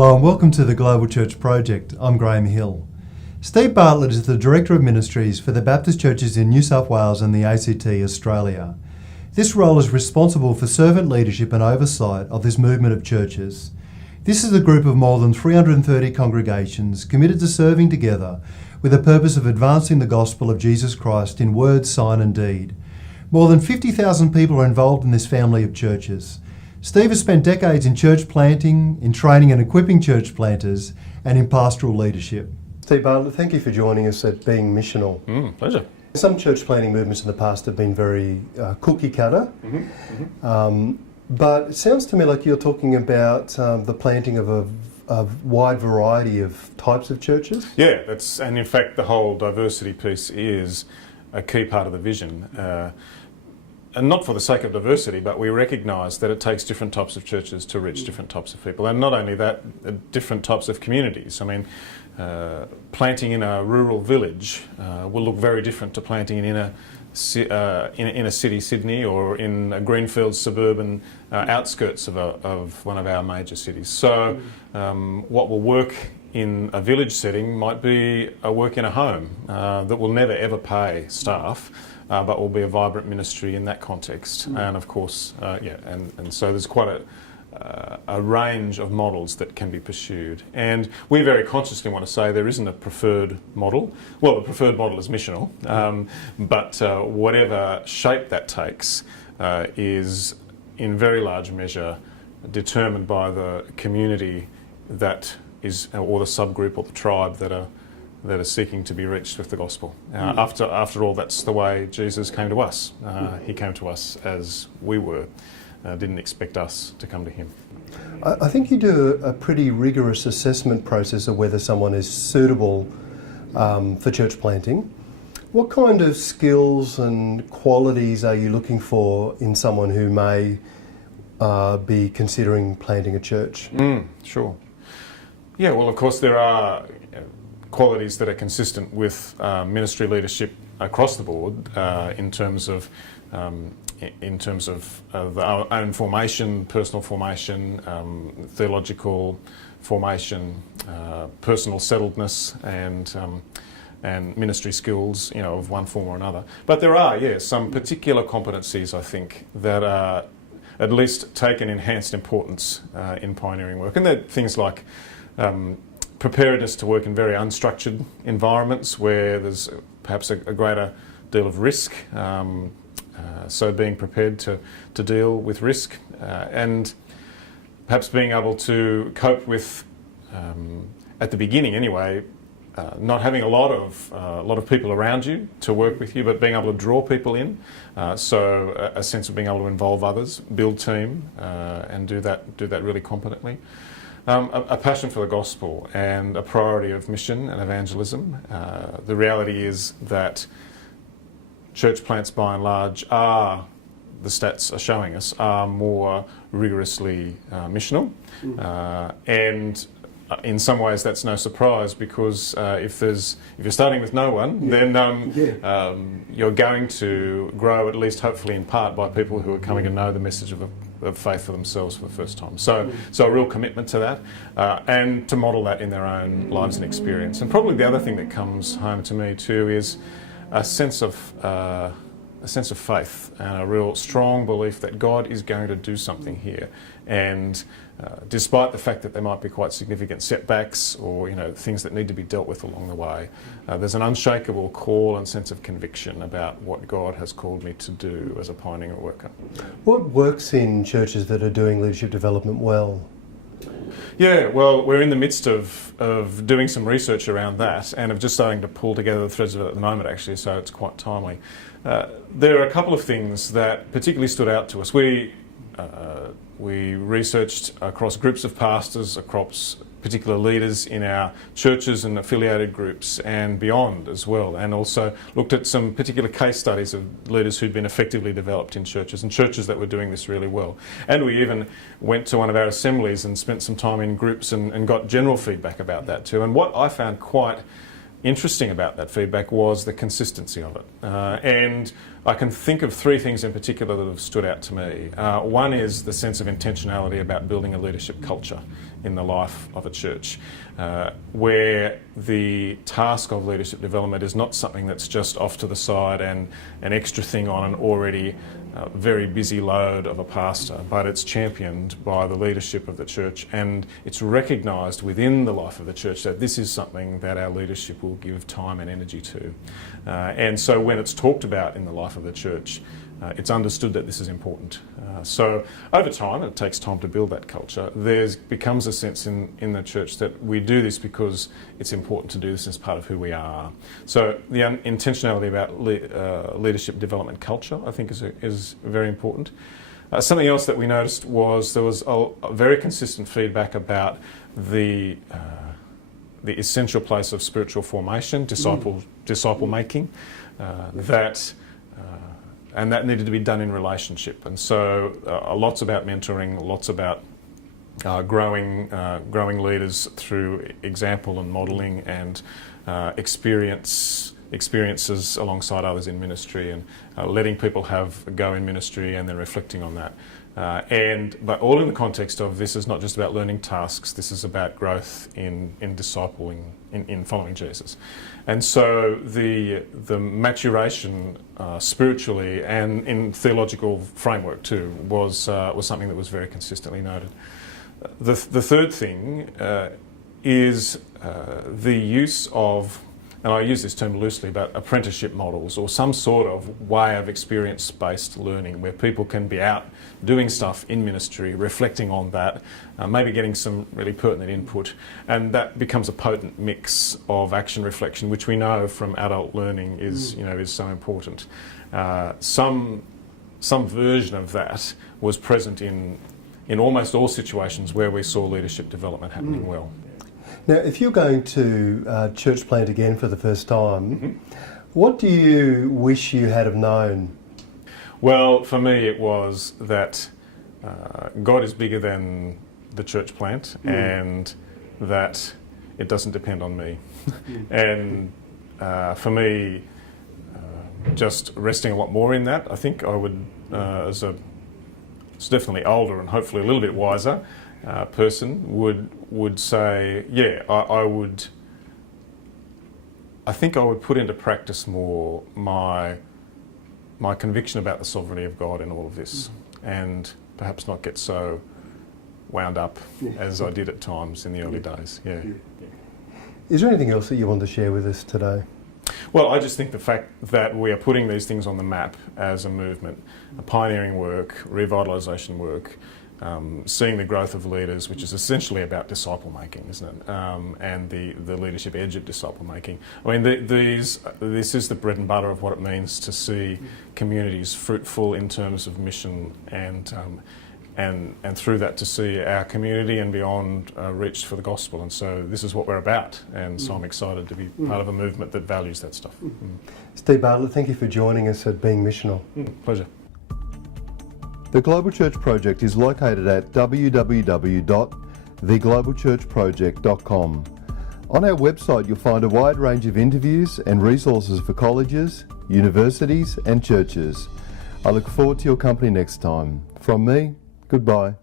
Hello and welcome to the Global Church Project. I'm Graham Hill. Steve Bartlett is the Director of Ministries for the Baptist churches in New South Wales and the ACT Australia. This role is responsible for servant leadership and oversight of this movement of churches. This is a group of more than 330 congregations committed to serving together with the purpose of advancing the gospel of Jesus Christ in word, sign and deed. More than 50,000 people are involved in this family of churches. Steve has spent decades in church planting, in training and equipping church planters, and in pastoral leadership. Steve Bartlett, thank you for joining us at Being Missional. Pleasure. Some church planting movements in the past have been very cookie cutter, but it sounds to me like you're talking about the planting of a wide variety of types of churches. Yeah, and in fact the whole diversity piece is a key part of the vision. And not for the sake of diversity, but we recognise that it takes different types of churches to reach different types of people. And not only that, different types of communities. I mean, planting in a rural village will look very different to planting in a city, Sydney, or in a greenfield suburban outskirts of one of our major cities. So what will work in a village setting might be a work in a home that will never ever pay staff, but will be a vibrant ministry in that context. And of course, and so there's quite a range of models that can be pursued. And we very consciously want to say there isn't a preferred model. Well, the preferred model is missional, but whatever shape that takes is in very large measure determined by the community that is, or the subgroup or the tribe that are seeking to be reached with the gospel. After all, that's the way Jesus came to us. He came to us as we were, didn't expect us to come to him. I think you do a pretty rigorous assessment process of whether someone is suitable for church planting. What kind of skills and qualities are you looking for in someone who may be considering planting a church? Sure. Yeah, well, of course, there are qualities that are consistent with ministry leadership across the board in terms of our own formation, personal formation, theological formation, personal settledness, and ministry skills, of one form or another. But there are, some particular competencies, I think, that are at least take an enhanced importance in pioneering work, and they're things like preparedness to work in very unstructured environments where there's perhaps a greater deal of risk, so being prepared to deal with risk, and perhaps being able to cope with, at the beginning anyway, not having a lot of people around you to work with you, but being able to draw people in, so a sense of being able to involve others, build team, and do that really competently. A passion for the gospel and a priority of mission and evangelism. The reality is that church plants, by and large, the stats are showing us, are more rigorously missional. And in some ways that's no surprise, because if you're starting with no one, then you're going to grow, at least hopefully in part, by people who are coming to know the message of faith for themselves for the first time. So a real commitment to that, and to model that in their own lives and experience. And probably the other thing that comes home to me too is a sense of faith and a real strong belief that God is going to do something here. And despite the fact that there might be quite significant setbacks or things that need to be dealt with along the way, there's an unshakable call and sense of conviction about what God has called me to do as a pioneering worker. What works in churches that are doing leadership development well? Yeah, well, we're in the midst of doing some research around that, and of just starting to pull together the threads of it at the moment, actually, so it's quite timely. There are a couple of things that particularly stood out to us. We researched across groups of pastors, across particular leaders in our churches and affiliated groups and beyond as well, and also looked at some particular case studies of leaders who'd been effectively developed in churches and churches that were doing this really well. And we even went to one of our assemblies and spent some time in groups and got general feedback about that too. And what I found quite interesting about that feedback was the consistency of it. And I can think of three things in particular that have stood out to me. One is the sense of intentionality about building a leadership culture in the life of a church, where the task of leadership development is not something that's just off to the side and an extra thing on an already very busy load of a pastor, but it's championed by the leadership of the church, and it's recognised within the life of the church that this is something that our leadership will give time and energy to. And so when it's talked about in the life of the church, it's understood that this is important. So over time, it takes time to build that culture, there becomes a sense in the church that we do this because it's important to do this as part of who we are. So the intentionality about leadership development culture, I think, is very important. Something else that we noticed was there was a very consistent feedback about the essential place of spiritual formation, disciple making, and that needed to be done in relationship. And so lots about mentoring, lots about growing leaders through example and modelling and experiences alongside others in ministry, and letting people have a go in ministry and then reflecting on that. But all in the context of this is not just about learning tasks, this is about growth in discipling, in following Jesus. And so the maturation spiritually and in theological framework too was something that was very consistently noted. The third thing is the use of, and I use this term loosely, but apprenticeship models or some sort of way of experience-based learning where people can be out doing stuff in ministry, reflecting on that, maybe getting some really pertinent input, and that becomes a potent mix of action reflection, which we know from adult learning is so important. Some version of that was present in almost all situations where we saw leadership development happening well. Now, if you're going to church plant again for the first time, what do you wish you had have known? Well, for me it was that God is bigger than the church plant and that it doesn't depend on me. And for me, just resting a lot more in that, I think I would, as a definitely older and hopefully a little bit wiser person, would say, yeah, I think I would put into practice more my conviction about the sovereignty of God in all of this, and perhaps not get so wound up as I did at times in the early days. Yeah. Is there anything else that you want to share with us today? Well, I just think the fact that we are putting these things on the map as a movement, a pioneering work, revitalisation work, seeing the growth of leaders, which is essentially about disciple making, isn't it? And the leadership edge of disciple making. I mean, this is the bread and butter of what it means to see communities fruitful in terms of mission, and through that to see our community and beyond reached for the gospel. And so this is what we're about. And so I'm excited to be part of a movement that values that stuff. Steve Bartlett, thank you for joining us at Being Missional. Pleasure. The Global Church Project is located at www.theglobalchurchproject.com. On our website you'll find a wide range of interviews and resources for colleges, universities and churches. I look forward to your company next time. From me, goodbye.